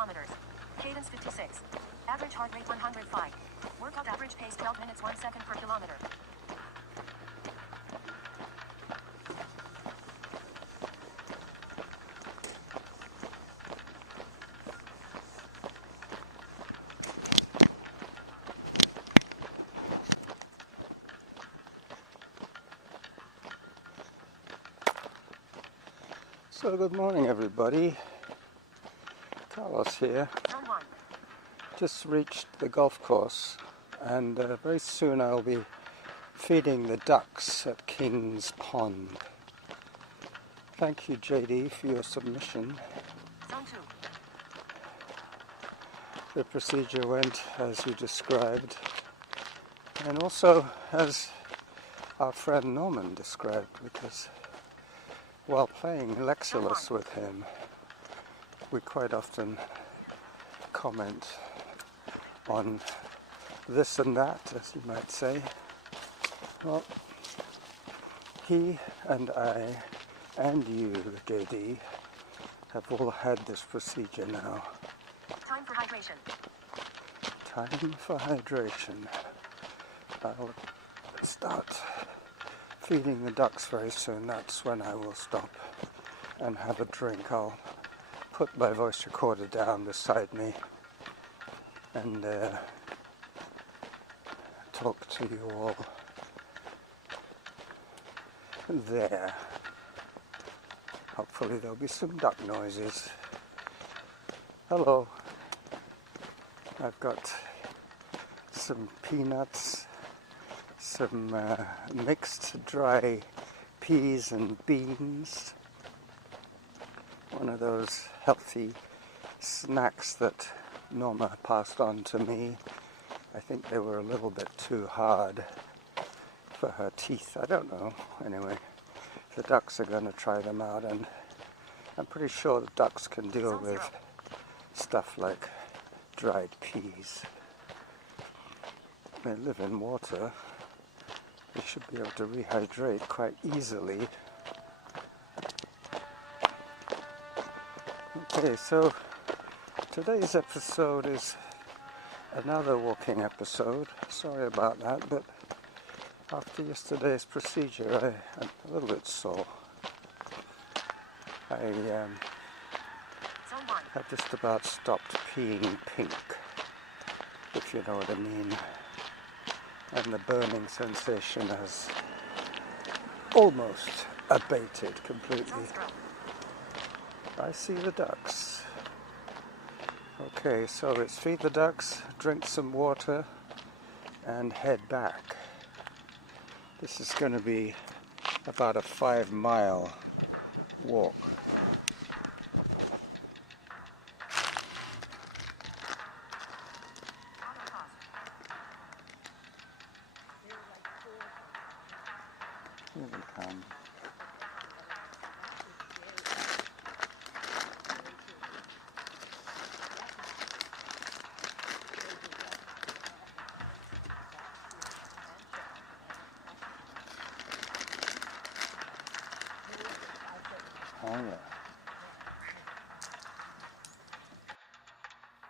kilometers. Cadence 56. Average heart rate 105. Workout average pace 12 minutes 1 second per kilometer. So good morning everybody, Carlos here. Just reached the golf course and very soon I'll be feeding the ducks at King's Pond. Thank you JD for your submission. The procedure went as you described and also as our friend Norman described, because while playing Lexilus with him, we quite often comment on this and that, as you might say. Well, he and I and you, JD, have all had this procedure now. Time for hydration. Time for hydration. I'll start feeding the ducks very soon. That's when I will stop and have a drink. I'll put my voice recorder down beside me and talk to you all there. Hopefully there'll be some duck noises. Hello. I've got some peanuts, some mixed dry peas and beans, one of those healthy snacks that Norma passed on to me. I think they were a little bit too hard for her teeth, I don't know. Anyway, the ducks are going to try them out, and I'm pretty sure the ducks can deal with stuff like dried peas. They live in water. They should be able to rehydrate quite easily. Okay, so today's episode is another walking episode. Sorry about that, but after yesterday's procedure, I'm a little bit sore. I have just about stopped peeing pink, if you know what I mean. And the burning sensation has almost abated completely. I see the ducks. Okay, so it's feed the ducks, drink some water, and head back. This is going to be about a 5-mile walk. Here they come. Oh yeah.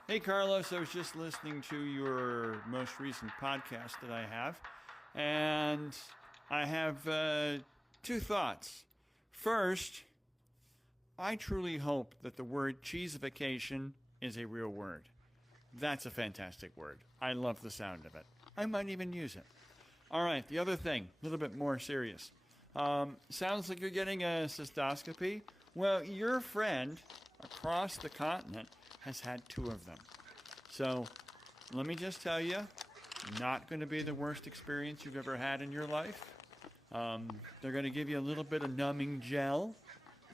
Hey Carlos, I was just listening to your most recent podcast that I have, and I have two thoughts. First, I truly hope that the word cheesification is a real word. That's a fantastic word. I love the sound of it. I might even use it. All right, the other thing, a little bit more serious. Sounds like you're getting a cystoscopy. Well, your friend across the continent has had 2 of them. So, let me just tell you, not going to be the worst experience you've ever had in your life. They're going to give you a little bit of numbing gel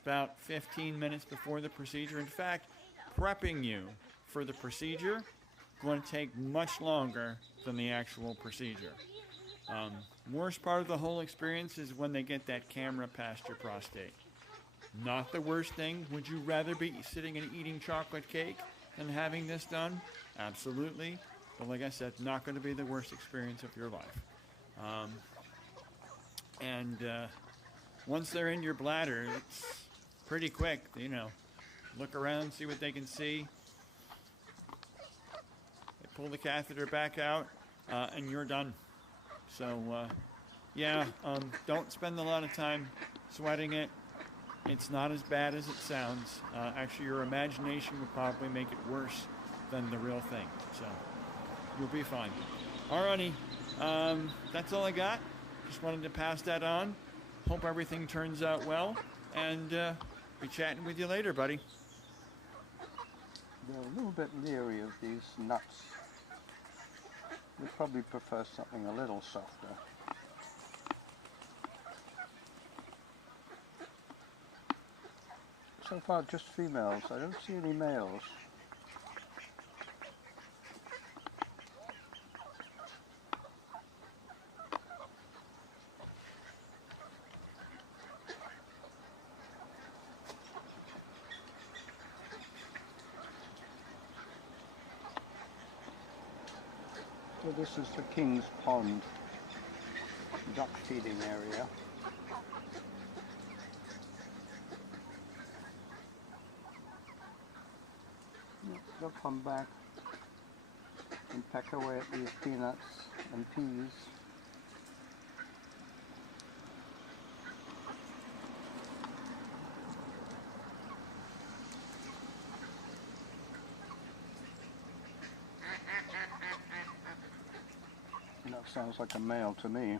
about 15 minutes before the procedure. In fact, prepping you for the procedure going to take much longer than the actual procedure. Worst part of the whole experience is when they get that camera past your prostate. Not the worst thing. Would you rather be sitting and eating chocolate cake than having this done? Absolutely. But like I said, not going to be the worst experience of your life. Once they're in your bladder, it's pretty quick. You know, look around, see what they can see. pull the catheter back out, and you're done. So, don't spend a lot of time sweating it. It's not as bad as it sounds. Actually, your imagination would probably make it worse than the real thing. So, you'll be fine. Alrighty, that's all I got. Just wanted to pass that on. Hope everything turns out well, and be chatting with you later, buddy. They're a little bit leery of these nuts. They probably prefer something a little softer. So far just females. I don't see any males. So this is the King's Pond duck feeding area. They'll come back and peck away at these peanuts and peas. That sounds like a male to me.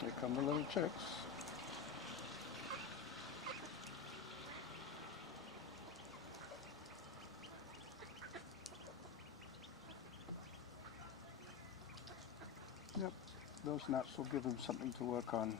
Here come the little chicks. Yep, those nuts will give them something to work on.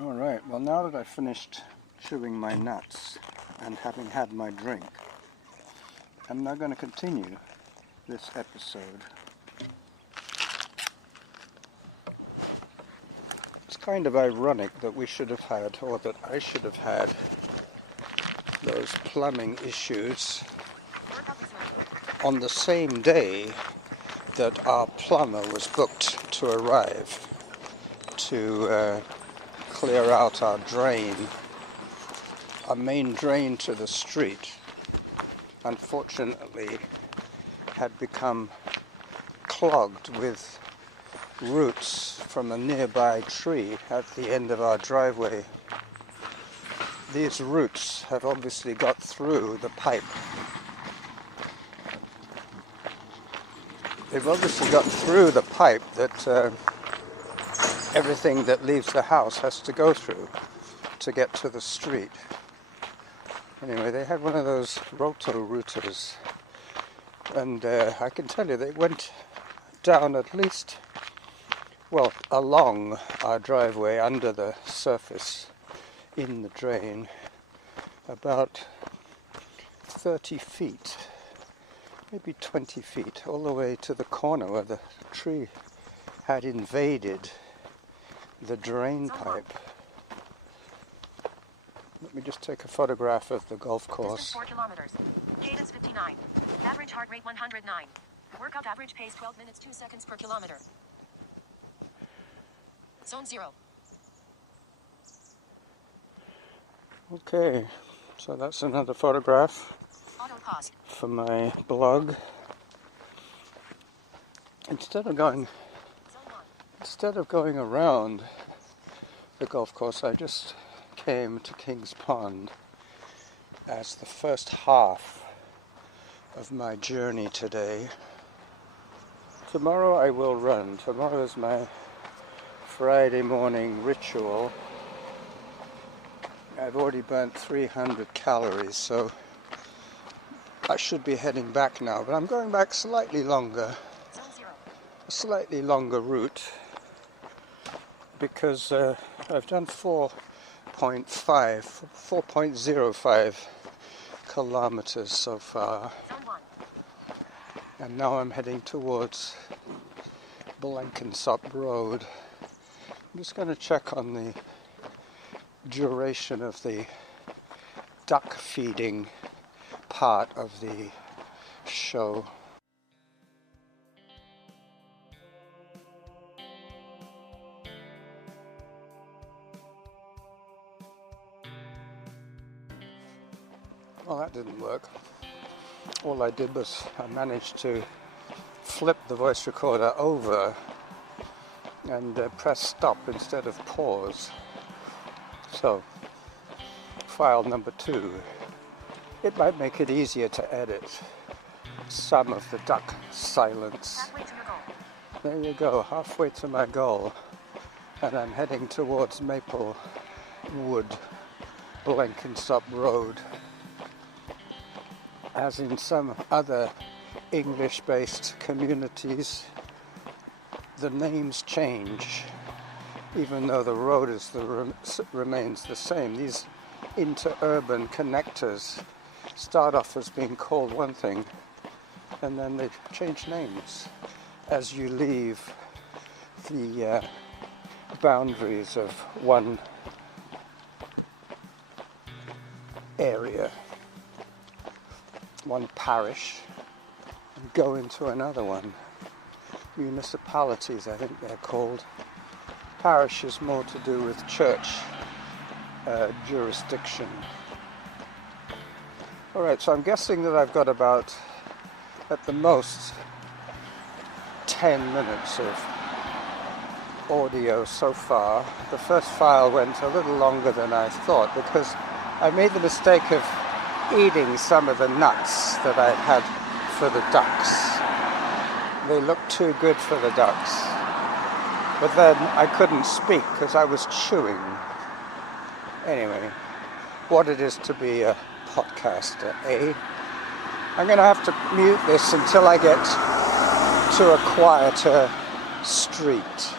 Alright, well now that I've finished chewing my nuts and having had my drink, I'm now going to continue this episode. It's kind of ironic that we should have had, or that I should have had, those plumbing issues on the same day that our plumber was booked to arrive to clear out our drain, our main drain to the street. Unfortunately, had become clogged with roots from a nearby tree at the end of our driveway. These roots have obviously got through the pipe. They've obviously got through the pipe that everything that leaves the house has to go through to get to the street. Anyway, they had one of those roto-rooters, and I can tell you they went down at least, well, along our driveway under the surface in the drain, about 30 feet, maybe 20 feet, all the way to the corner where the tree had invaded the drain pipe. Let me just take a photograph of the golf course. Distance 4 kilometers. Cadence 59. Average heart rate 109. Workout average pace 12 minutes 2 seconds per kilometer. Zone 0. Okay, so that's another photograph Auto pause. for my blog. Instead of going around the golf course, I just came to King's Pond as the first half of my journey today. Tomorrow I will run. Tomorrow is my Friday morning ritual. I've already burnt 300 calories, so I should be heading back now, but I'm going back slightly longer, a slightly longer route, because I've done 4.05 kilometers so far, and now I'm heading towards Blenkinsop Road. I'm just going to check on the duration of the duck feeding part of the show. Well, that didn't work. All I did was I managed to flip the voice recorder over and press stop instead of pause. So, file number 2. It might make it easier to edit some of the duck silence. Halfway to your goal. There you go, halfway to my goal. And I'm heading towards Maplewood, Blenkinsop Road. As in some other English-based communities, the names change, even though the road remains the same. These interurban connectors start off as being called one thing, and then they change names as you leave the boundaries of one area, one parish, and go into another one. Municipalities, I think they're called. Parish is more to do with church jurisdiction. Alright, so I'm guessing that I've got about, at the most, 10 minutes of audio so far. The first file went a little longer than I thought because I made the mistake of eating some of the nuts that I had for the ducks. They looked too good for the ducks. But then I couldn't speak because I was chewing. Anyway, what it is to be a podcaster, eh? I'm going to have to mute this until I get to a quieter street.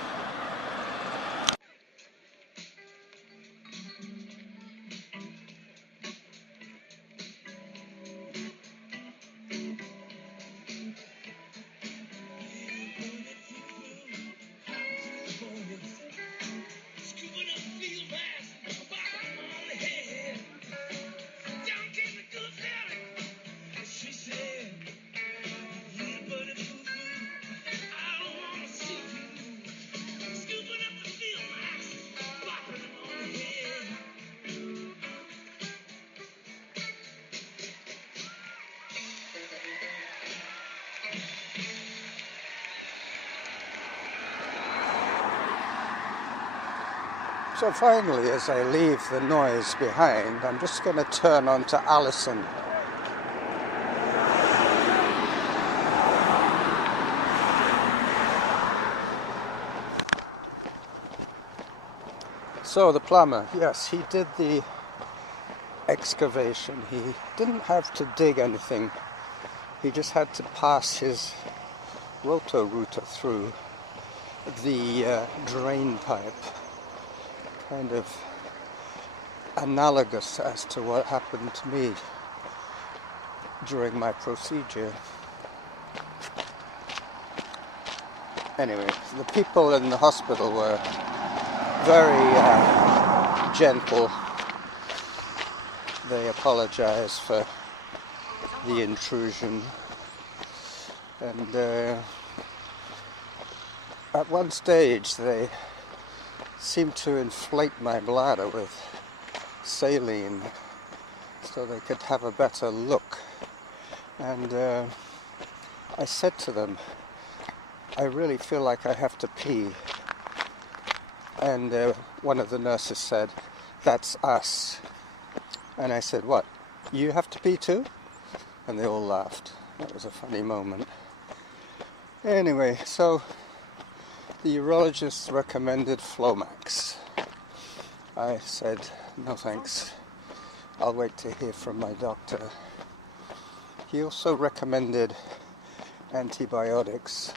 So finally, as I leave the noise behind, I'm just going to turn on to Alison. So the plumber, yes, he did the excavation. He didn't have to dig anything. He just had to pass his roto-rooter through the drain pipe. Kind of analogous as to what happened to me during my procedure. Anyway, the people in the hospital were very gentle. They apologized for the intrusion, and at one stage they seemed to inflate my bladder with saline so they could have a better look. And I said to them, I really feel like I have to pee. And one of the nurses said, that's us. And I said, what? You have to pee too? And they all laughed. That was a funny moment. Anyway, so the urologist recommended Flomax. I said, no thanks, I'll wait to hear from my doctor. He also recommended antibiotics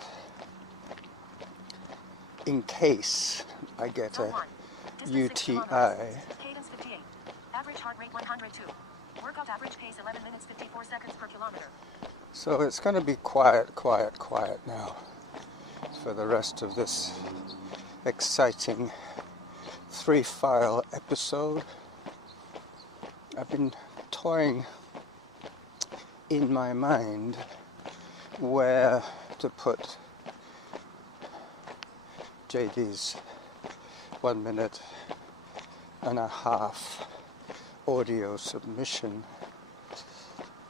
in case I get a UTI. Cadence 58. Average heart rate 102. Workout average pace 11 minutes 54 seconds per kilometer. So it's going to be quiet now for the rest of this exciting 3-file episode. I've been toying in my mind where to put JD's 1 minute and a half audio submission.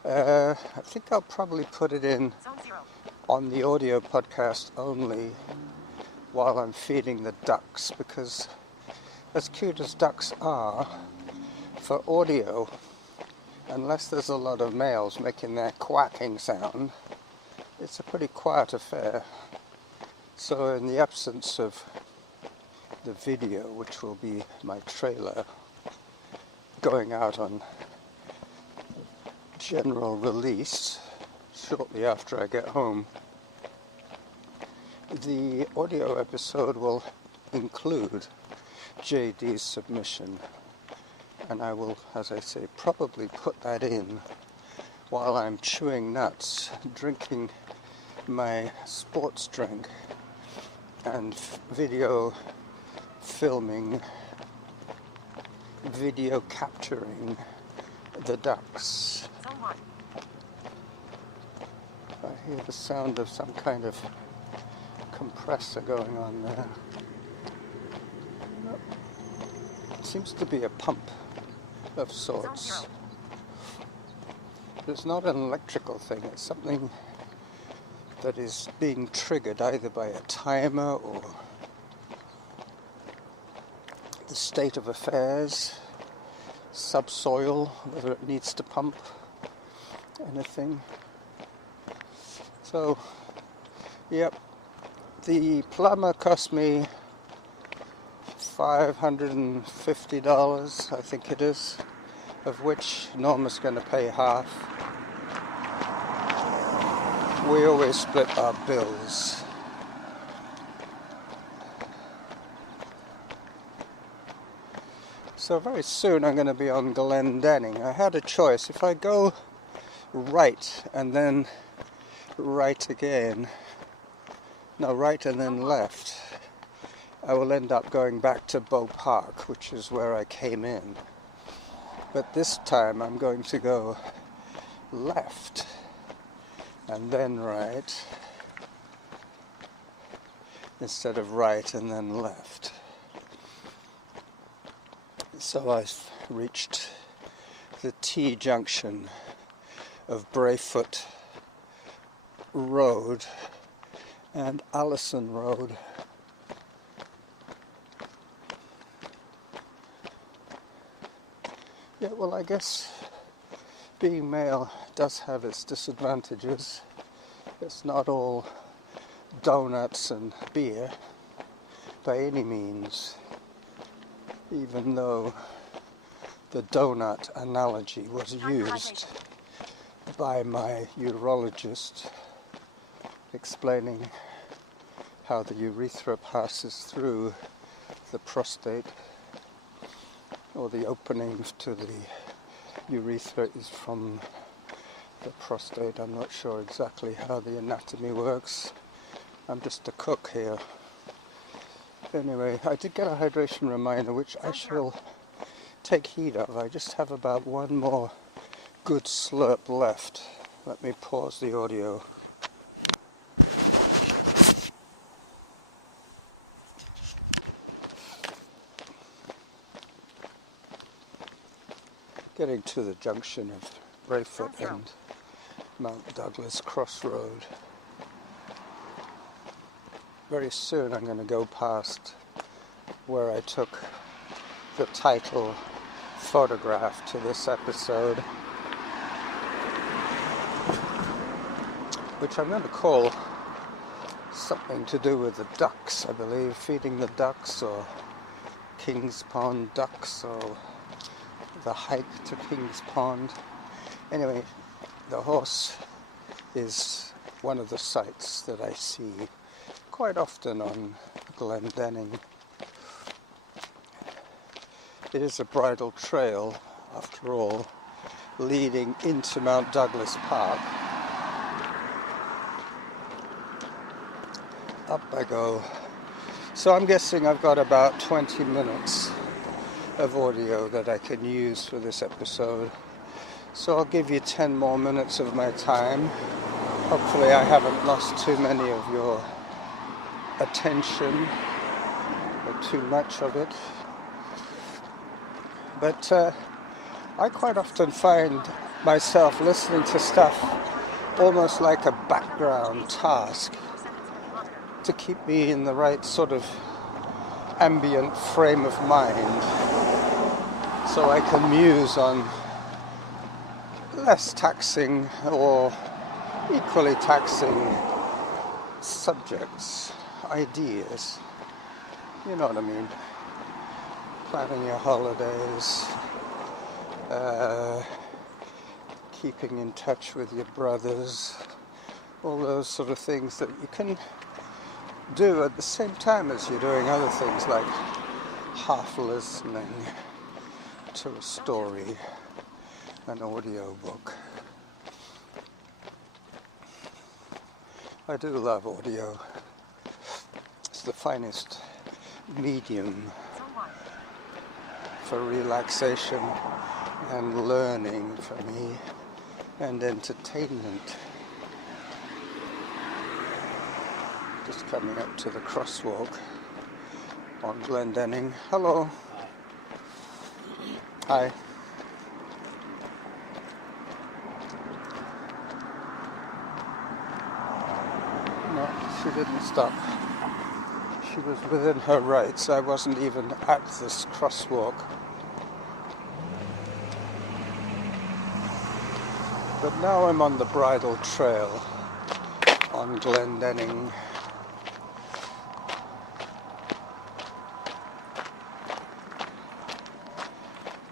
I think I'll probably put it in on the audio podcast only while I'm feeding the ducks, because as cute as ducks are, for audio, unless there's a lot of males making their quacking sound, it's a pretty quiet affair. So in the absence of the video, which will be my trailer going out on general release shortly after I get home, the audio episode will include JD's submission, and I will, as I say, probably put that in while I'm chewing nuts, drinking my sports drink, and video capturing the ducks. I hear the sound of some kind of compressor going on there. It seems to be a pump of sorts. It's not an electrical thing, it's something that is being triggered either by a timer or the state of affairs, subsoil, whether it needs to pump anything. So, yep, the plumber cost me $550, I think it is, of which Norma's going to pay half. We always split our bills. So very soon I'm going to be on Glendenning. I had a choice. If I go right and then right again, no, right and then left, I will end up going back to Bow Park, which is where I came in. But this time I'm going to go left and then right, instead of right and then left. So I've reached the T-junction of Brayfoot Road and Allison Road. Yeah, well, I guess being male does have its disadvantages. It's not all donuts and beer by any means, even though the donut analogy was used by my urologist, explaining how the urethra passes through the prostate, or the opening to the urethra is from the prostate. I'm not sure exactly how the anatomy works. I'm just a cook here. Anyway, I did get a hydration reminder, which I shall take heed of. I just have about one more good slurp left. Let me pause the audio. Getting to the junction of Brayfoot and Mount Douglas Crossroad. Very soon I'm going to go past where I took the title photograph to this episode. which I'm going to call something to do with the ducks, I believe, feeding the ducks, or King's Pond ducks, or the hike to King's Pond. Anyway, the horse is one of the sights that I see quite often on Glendenning. It is a bridle trail, after all, leading into Mount Douglas Park. Up I go. So I'm guessing I've got about 20 minutes of audio that I can use for this episode. So I'll give you 10 more minutes of my time. Hopefully I haven't lost too many of your attention, or too much of it. But I quite often find myself listening to stuff almost like a background task to keep me in the right sort of ambient frame of mind, so I can muse on less taxing or equally taxing subjects, ideas. You know what I mean? Planning your holidays, keeping in touch with your brothers, all those sort of things that you can do at the same time as you're doing other things like half listening to a story, an audio book. I do love audio. It's the finest medium for relaxation and learning for me, and entertainment. Just coming up to the crosswalk on Glendenning. Hello. Hi. No, she didn't stop. She was within her rights. I wasn't even at this crosswalk. But now I'm on the bridle trail on Glendenning.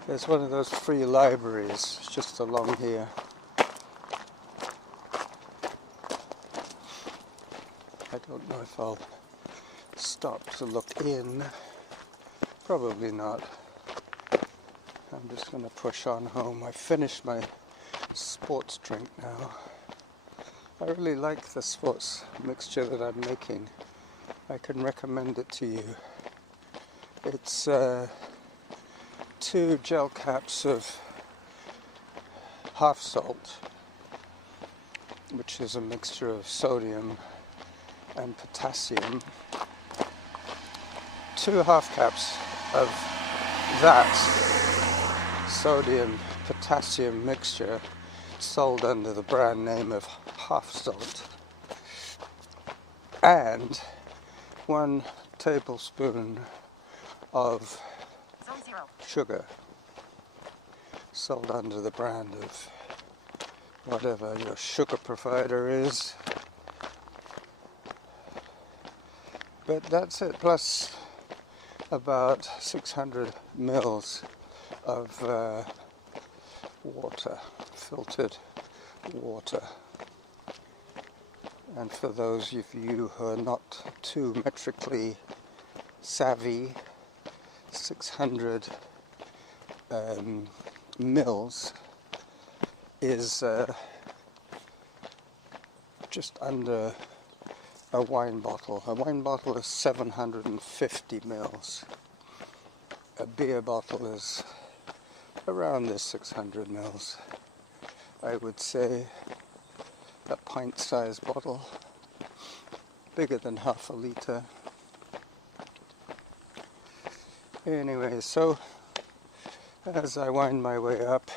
There's one of those free libraries just along here. I don't know if I'll stop to look in. Probably not. I'm just going to push on home. I finished my sports drink now. I really like the sports mixture that I'm making. I can recommend it to you. It's 2 gel caps of half salt, which is a mixture of sodium and potassium. 2 half caps of that sodium potassium mixture sold under the brand name of half salt, and 1 tablespoon of sugar sold under the brand of whatever your sugar provider is. But that's it, plus about 600 mils of water, filtered water. And for those of you who are not too metrically savvy, 600 mils is just under a wine bottle. A wine bottle is 750 mils. A beer bottle is around this 600 mils. I would say a pint-sized bottle, bigger than half a litre. Anyway, so as I wind my way up,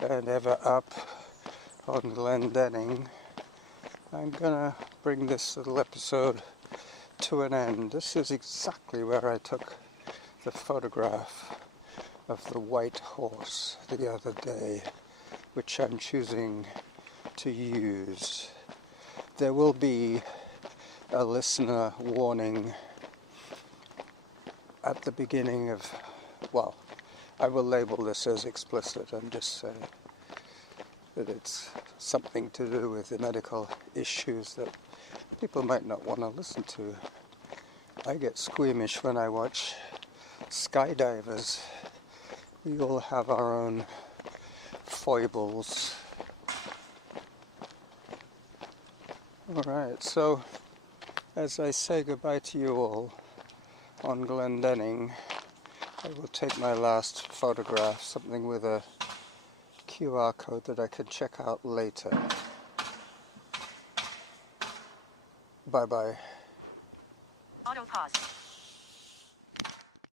and ever up on Glendenning, I'm gonna bring this little episode to an end. This is exactly where I took the photograph of the white horse the other day, which I'm choosing to use. There will be a listener warning at the beginning of, well, I will label this as explicit and just say that it's something to do with the medical issues that people might not want to listen to. I get squeamish when I watch skydivers. We all have our own foibles. Alright, so as I say goodbye to you all on Glendenning, I will take my last photograph, something with a QR code that I can check out later. Bye bye. Auto pause.